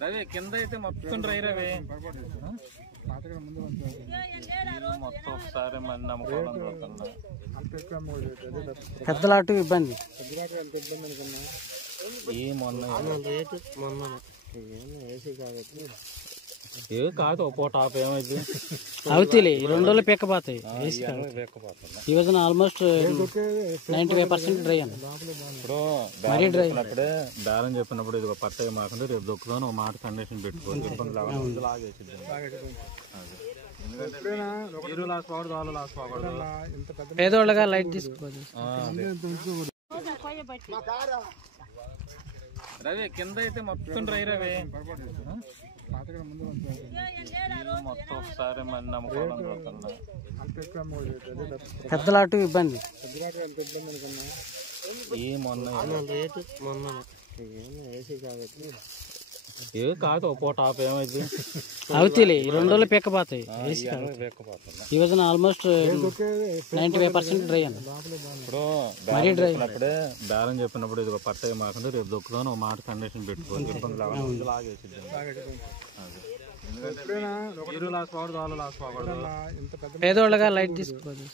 రవి కింద అయితే మొత్తం డ్రై రవి మొత్తం ఒకసారి మంది నమ్ముకోవాలని చూస్తున్నా. పెద్దలాటు ఇబ్బంది ఏ కాదు ఒక టాప్ ఏమైంది అవుతాయి 2 రోజులు పెక్కపోతాయి. ఈ రోజున ఆల్మోస్ట్ 95% డ్రై అన్న. మరీ డ్రై అప్పుడే బేరం చెప్పినప్పుడు ఇది పట్ట మాకుండా రేపు దొక్కుదాం ఒక మాట కండిషన్ పెట్టుకోవాలి. పేదోళ్ళగా లైట్ తీసుకోవాలి. రవి కింద అయితే మొత్తం డ్రై రవి మొత్తం ఒకసారి మంది నమ్ముకోవాలని చూస్తున్నా. పెద్దలాటు ఇబ్బంది ఏ కాదు ఒక టాప్ ఏమైంది అవుతాయి 2 రోజులు పెక్కపోతాయి. ఈ రోజున ఆల్మోస్ట్ 95% డ్రై అన్న. మరీ డ్రై అప్పుడే బేరం చెప్పినప్పుడు ఇది పట్ట మాకుండా రేపు దొక్కుదాం ఒక మాట కండిషన్ పెట్టుకోవాలి. పేదోళ్ళగా లైట్ తీసుకోవాలి.